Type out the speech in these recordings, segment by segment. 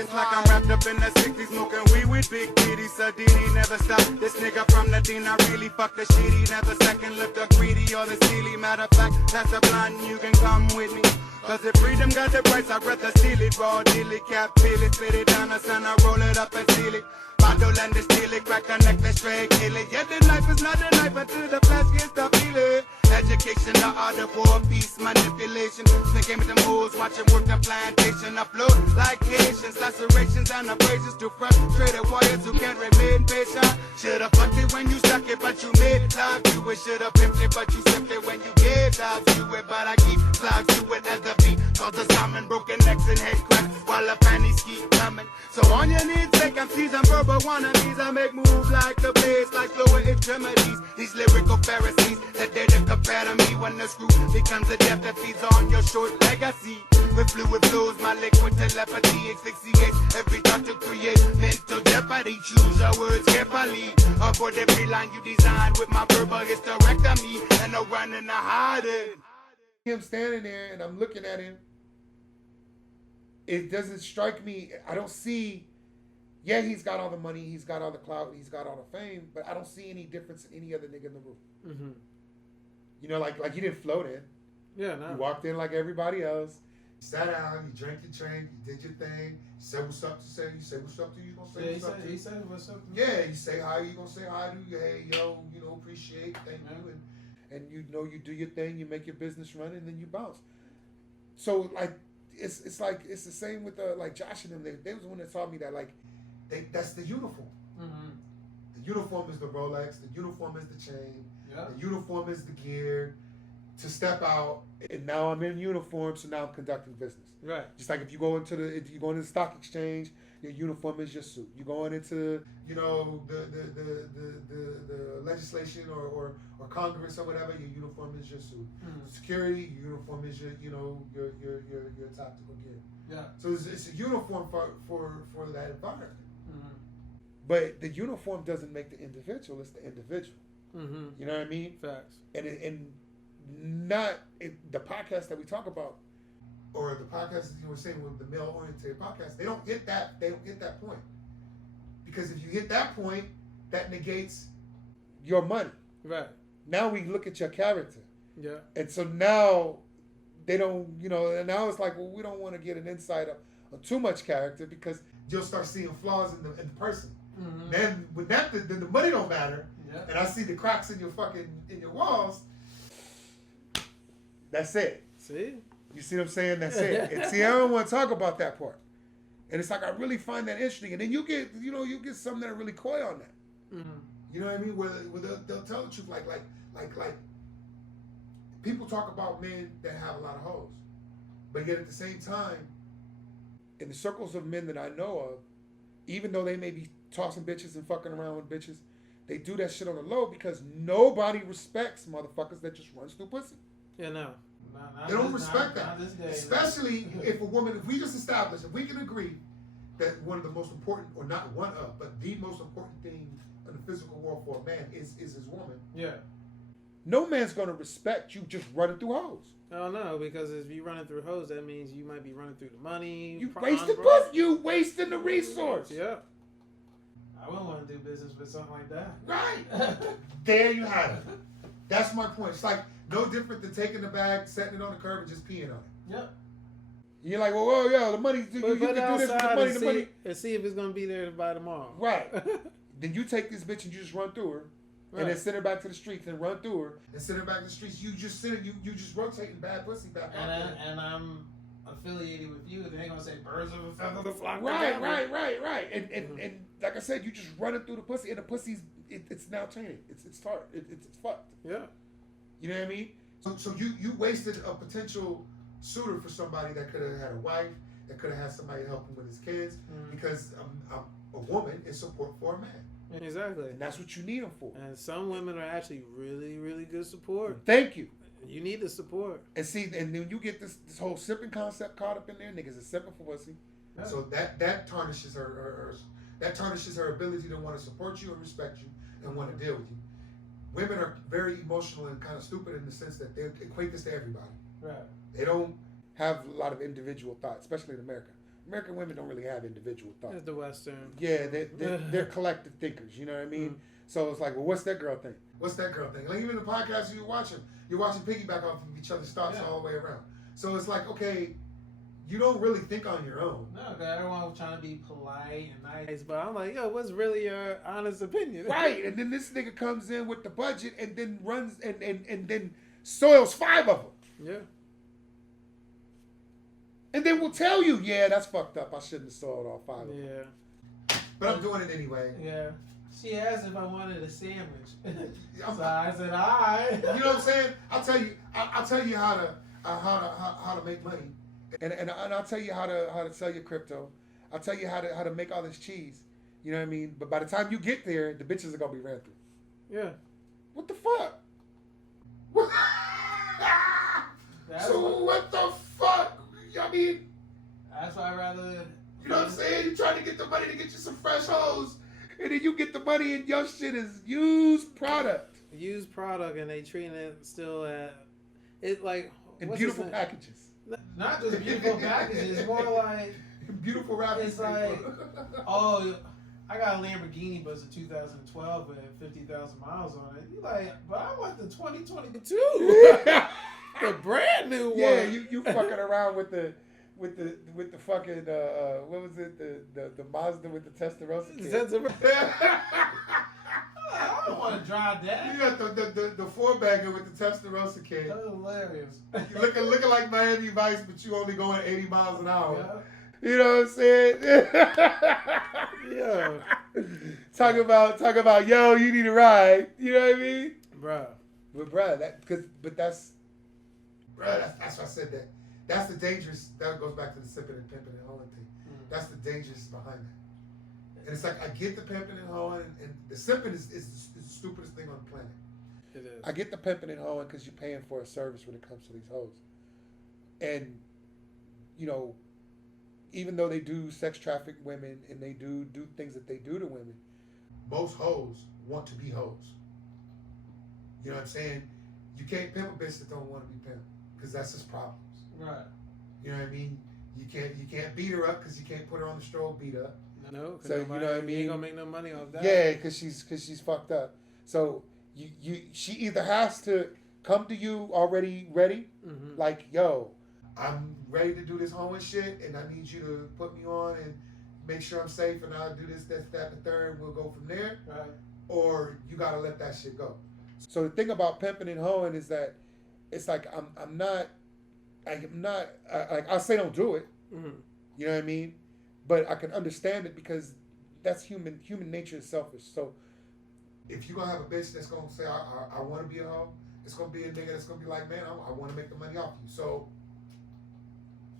It's like I'm wrapped up in the 60s, smoking weed with big titties. Sadini never stop. This nigga from the Dina really fuck the shitty. Never second look the greedy or the silly. Matter of fact, that's a blind, you can come with me. Cause if freedom got the price, I'd rather steal it. Raw deal it, cap peel it, spit it down the sun, I roll it up and seal it. Bottle and distill it, crack the necklace, straight kill it. Yeah, the knife is not a knife until the flesh gets to feel it. Education, the art of war, peace, manipulation. Snake game with them hoes, watching work the plantation. Upload like Haitians, lacerations and abrasions to frustrated warriors who can't remain patient. Should've fucked it when you stuck it, but you made love to it. Should've pimped it, but you sipped it when you gave love to it. But I keep slugs to it as the beat cause the salmon, broken necks and head cracks while the panties keep coming. So on your knees, take MCs and verbal wannabes. I make moves like the bass, like lower extremities. These lyrical Pharisees that dare to compare to me when the screw becomes a death that feeds on your short legacy. With fluid flows, my liquid telepathy asphyxiates every thought to create mental jeopardy. Choose your words carefully. Avoid every line you design with my verbal hysterectomy and no running or hiding. Him standing there and I'm looking at him, it doesn't strike me. I don't see, yeah, he's got all the money, he's got all the clout, he's got all the fame, but I don't see any difference in any other nigga in the room. Mm-hmm. You know, like you didn't float in. Yeah, no. You walked in like everybody else. You sat down, you drank your drink, you did your thing, you said what's up to say, you said what's up to you, gonna say what's up to you. He said what's up to Yeah, you say hi, you gonna say hi to you, hey, yo, you know, appreciate, thank you, and you know, you do your thing, you make your business run, and then you bounce. So like, it's like it's the same with like Josh and them. They was the one that taught me that like, that's the uniform. Mm-hmm. The uniform is the Rolex. The uniform is the chain. Yeah. The uniform is the gear to step out. And now I'm in uniform, so now I'm conducting business. Right. Just like if you go into the stock exchange, your uniform is your suit. You're going into, you know, the legislation or Congress or whatever, your uniform is your suit. Mm-hmm. Security, your uniform is your tactical gear. Yeah. So it's a uniform for that environment. Mm-hmm. But the uniform doesn't make the individual; it's the individual. Mm-hmm. You know what I mean? Facts. And the podcast that we talk about, or the podcast you were saying with the male-oriented podcast, they don't hit that point. Because if you hit that point, that negates your money. Right. Now we look at your character. Yeah. And so now they don't, you know, and now it's like, well, we don't want to get an insight of too much character because you'll start seeing flaws in the person. Mm-hmm. Then with that, then the money don't matter. Yeah. And I see the cracks in your walls. That's it. See? You see what I'm saying? That's it. And see, I don't want to talk about that part. And it's like, I really find that interesting. And then you get some that are really coy on that. Mm-hmm. You know what I mean? Where they'll tell the truth. Like people talk about men that have a lot of hoes. But yet at the same time, in the circles of men that I know of, even though they may be tossing bitches and fucking around with bitches, they do that shit on the low because nobody respects motherfuckers that just runs through pussy. Yeah, no. They don't respect that. Especially if we just establish, if we can agree that one of the most important, or not one of, but the most important thing in the physical world for a man is his woman. Yeah. No man's going to respect you just running through hoes. Oh, no, because if you running through hoes, that means you might be running through the money. You wasting pussy. You wasting the resource. Yeah. I wouldn't want to do business with something like that. Right. There you have it. That's my point. It's like no different than taking the bag, setting it on the curb, and just peeing on it. Yep. You're like, well, yeah, the money. You can do this with the money. And see if it's gonna be there by tomorrow. Right. Then you take this bitch and you just run through her, right. And then send her back to the streets and run through her and send her back to the streets. You just you just rotating bad pussy back. And I'm affiliated with you. They gonna say birds of a feather flock. Right. And like I said, you just running through the pussy, and the pussy's it's now tainted. It's tart. It's fucked. Yeah. You know what I mean? So you wasted a potential suitor for somebody that could have had a wife, that could have had somebody to help him with his kids, because a woman is support for a man. Exactly. And that's what you need them for. And some women are actually really, really good support. Thank you. You need the support. And see, and then you get this whole simping concept caught up in there. Niggas is simping for pussy. Yeah. So that tarnishes her ability to want to support you and respect you and want to deal with you. Women are very emotional and kind of stupid in the sense that they equate this to everybody. Right. They don't have a lot of individual thought, especially in America. American women don't really have individual thought. It's the Western. Yeah, they're collective thinkers. You know what I mean? So it's like, well, what's that girl think? What's that girl think? Like even the podcast you're watching piggyback off of each other's thoughts all the way around. So it's like, okay, you don't really think on your own. No, because everyone was trying to be polite and nice, but I'm like, yo, what's really your honest opinion? Right, and then this nigga comes in with the budget and then runs and then soils 5 of them. Yeah. And then we'll tell you, yeah, that's fucked up. I shouldn't have soiled all 5 of them. Yeah. But I'm doing it anyway. Yeah. She asked if I wanted a sandwich. So I said, all right. You know what I'm saying? I'll tell you how to make money. And I'll tell you how to sell your crypto. I'll tell you how to make all this cheese. You know what I mean? But by the time you get there, the bitches are gonna be ran through. Yeah. What the fuck? What the fuck? I mean, that's why I'd rather. You know what I'm saying? You trying to get the money to get you some fresh hoes, and then you get the money and your shit is used product. Used product, and they treating it still at it like in beautiful packages. Not just beautiful packages, it's more like beautiful wrapping. It's like, oh, I got a Lamborghini, but it's a 2012 with 50,000 miles on it. You like, but I want the 2022, the brand new one. Yeah, you fucking around with the fucking what was it, the Mazda with the Testarossa kit. I don't want to drive that. You got the 4-bagger with the Testarossa kit. That's hilarious. You looking like Miami Vice, but you only going 80 miles an hour. Yeah. You know what I'm saying? Yeah. Talk about, yo, you need a ride. You know what I mean? Bruh. But bruh, that's why I said that. That's the dangerous. That goes back to the simping and pimping and hoeing thing. That's the dangerous behind that. And it's like, I get the pimping and hoeing, and the simping is the stupidest thing on the planet. It is. I get the pimping and hoeing because you're paying for a service when it comes to these hoes. And, you know, even though they do sex traffic women and they do things that they do to women, most hoes want to be hoes. You know what I'm saying? You can't pimp a bitch that don't want to be pimped, because that's his problems. Right. You know what I mean? You can't beat her up because you can't put her on the stroll beat up. No, because so you know what I mean? You ain't gonna make no money off that. Yeah, because she's fucked up. So she either has to come to you already ready, like, yo, I'm ready to do this hoeing shit, and I need you to put me on and make sure I'm safe, and I'll do this, that, and the third. We'll go from there. Right. Or you gotta let that shit go. So the thing about pimping and hoeing is that it's like I'm not like, I'll say don't do it. You know what I mean? But I can understand it because that's human nature is selfish. So if you're gonna have a bitch that's gonna say I want to be a hoe, it's gonna be a nigga that's gonna be like, man, I want to make the money off you. So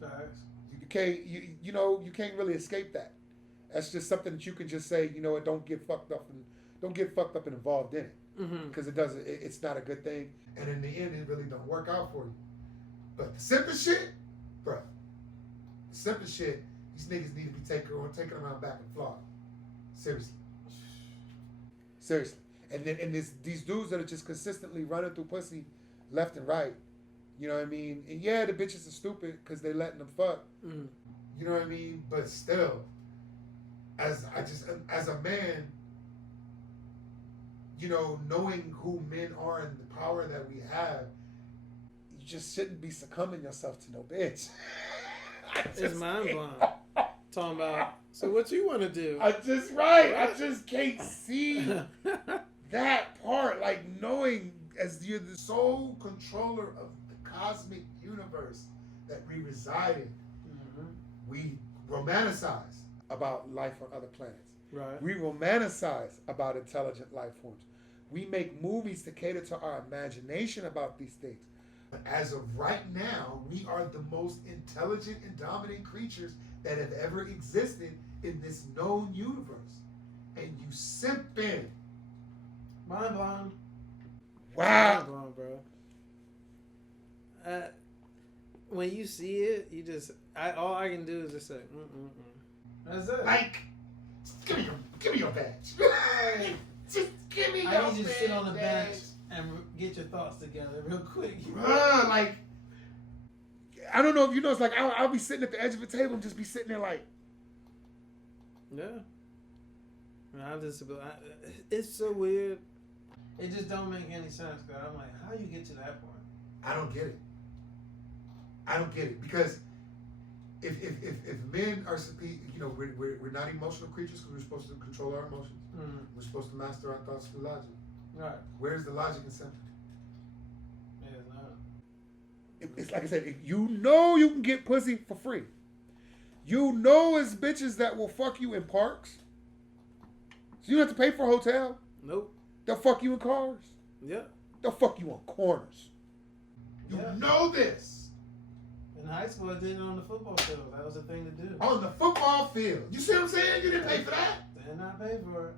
facts. You can't really escape that. That's just something that you can just say, you know what, don't get fucked up and involved in it, because it's not a good thing, and in the end it really don't work out for you. But the simple shit, bruh, the simple shit, these niggas need to be taken around back in Florida. Seriously. And these dudes that are just consistently running through pussy left and right. You know what I mean? And yeah, the bitches are stupid because they letting them fuck. You know what I mean? But still, as a man, you know, knowing who men are and the power that we have, you just shouldn't be succumbing yourself to no bitch. It's mind blowing. Talking about, so what you want to do? I just can't see that part. Like, knowing as you're the sole controller of the cosmic universe that we reside in, we romanticize about life on other planets. Right. We romanticize about intelligent life forms. We make movies to cater to our imagination about these things. But as of right now, we are the most intelligent and dominant creatures that have ever existed in this known universe. And you simping. Mind blown. Wow. Mind blown, bro. When you see it, you just, all I can do is just say, That's it. Like, give me your badge. Just give me your badge. I need you to sit on the bench and get your thoughts together real quick. Like, I don't know if you know, it's like I'll be sitting at the edge of a table and just be sitting there like. Yeah. It's so weird. It just don't make any sense, God. I'm like, how you get to that point? I don't get it because if men are, you know, we're not emotional creatures because we're supposed to control our emotions. Mm-hmm. We're supposed to master our thoughts through logic. Right. Where's the logic in simping? Yeah, it's not. It's like I said, if you know you can get pussy for free. You know it's bitches that will fuck you in parks. So you don't have to pay for a hotel. Nope. They'll fuck you in cars. Yeah. They'll fuck you on corners. You know this. In high school, I did it on the football field. That was the thing to do. On the football field. You see what I'm saying? You didn't pay for that. Did not pay for it.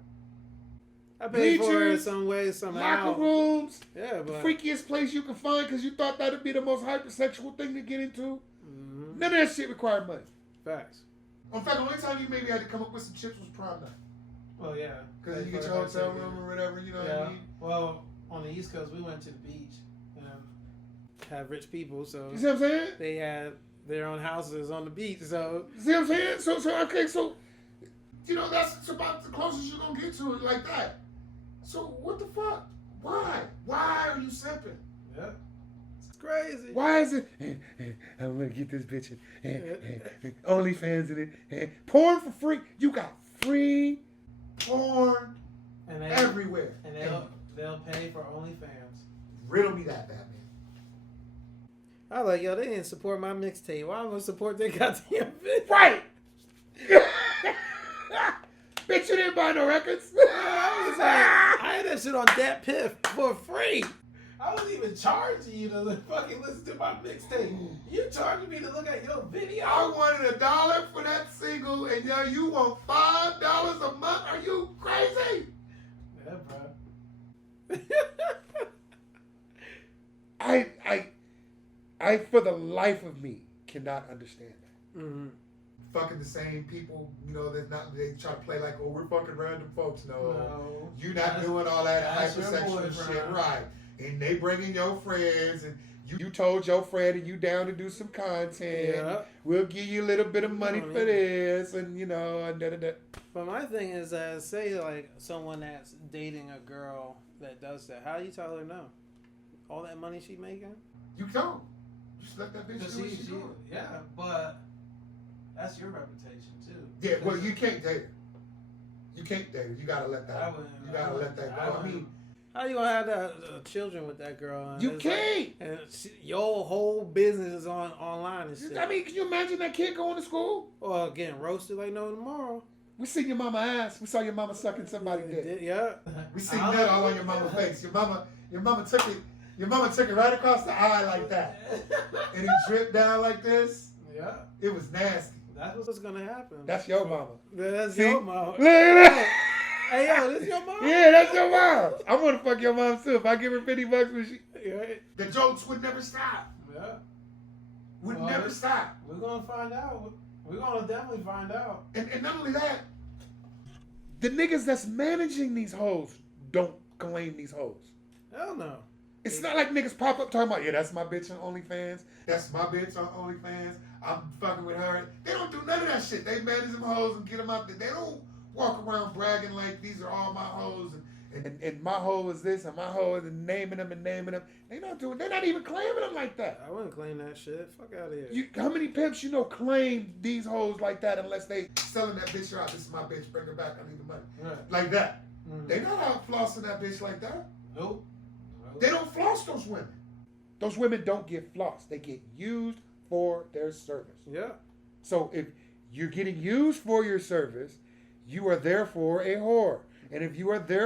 I paid for it some way, somehow. Locker rooms. Yeah, but... the freakiest place you can find because you thought that would be the most hypersexual thing to get into. Mm-hmm. None of that shit required money. Facts. In fact, the only time you maybe had to come up with some chips was prom night. Well, yeah. Because you get your hotel room or whatever, you know what I mean? Well, on the East Coast, we went to the beach. Have rich people, so... You see what I'm saying? They had their own houses on the beach, so... You see what I'm saying? So, you know, that's about the closest you're going to get to it like that. So, what the fuck? Why? Why are you simping? Yeah. It's crazy. Why is it? I'm going to get this bitch in. OnlyFans in it. Porn for free. You got free porn everywhere. And they'll pay for OnlyFans. Riddle me that, Batman. I was like, yo, they didn't support my mixtape. Why am I going to support their goddamn video? Right. Bitch, you didn't buy no records. I was like, I had that shit on Dat Piff for free. I wasn't even charging you to fucking listen to my mixtape. You charging me to look at your video. I wanted $1 for that single, and now you want $5 a month? Are you crazy? Yeah, bro. I, for the life of me, cannot understand that. Mm-hmm. Fucking the same people, you know, they try to play like, oh, we're fucking random folks. No. You're not doing all that hypersexual shit. Right. And they bringing your friends, and you told your friend and you down to do some content. Yeah. We'll give you a little bit of money for this, and you know, and da-da-da. But my thing is, say like someone that's dating a girl that does that, how do you tell her no? All that money she making? You don't. Just let that bitch do what she's doing. Yeah, but that's your reputation too. Yeah, well, you can't date her. You can't date her. You gotta let that. You gotta let that go. I mean, how you gonna have children with that girl? You can't. And your whole business is online and shit. I mean, can you imagine that kid going to school? Or getting roasted like no tomorrow? We seen your mama ass. We saw your mama sucking somebody's dick. Yeah. We seen that all on your mama's face. Your mama took it. Your mama took it right across the eye like that, and it dripped down like this. Yeah. It was nasty. That's what's gonna happen. That's your mama. That's your mama. Look at that. Hey, yo, this your mom? Yeah, that's your mom. I want to fuck your mom too. If I give her $50 when she... Right. The jokes would never stop. Yeah. Would never stop. We're going to find out. We're going to definitely find out. And not only that, the niggas that's managing these hoes don't claim these hoes. Hell no. It's not like niggas pop up talking about, yeah, that's my bitch on OnlyFans. That's my bitch on OnlyFans. I'm fucking with her. They don't do none of that shit. They manage them hoes and get them out there. They don't walk around bragging like these are all my hoes and my hoe is this and my hoe is naming them. They not doing. They're not even claiming them like that. I wouldn't claim that shit. Fuck out of here. How many pimps you know claim these hoes like that unless they selling that bitch out? This is my bitch. Bring her back. I need the money. Right. Like that. Mm-hmm. They not out flossing that bitch like that. Nope. They don't floss those women. Those women don't get flossed. They get used for their service. Yeah. So if you're getting used for your service, you are therefore a whore. And if you are therefore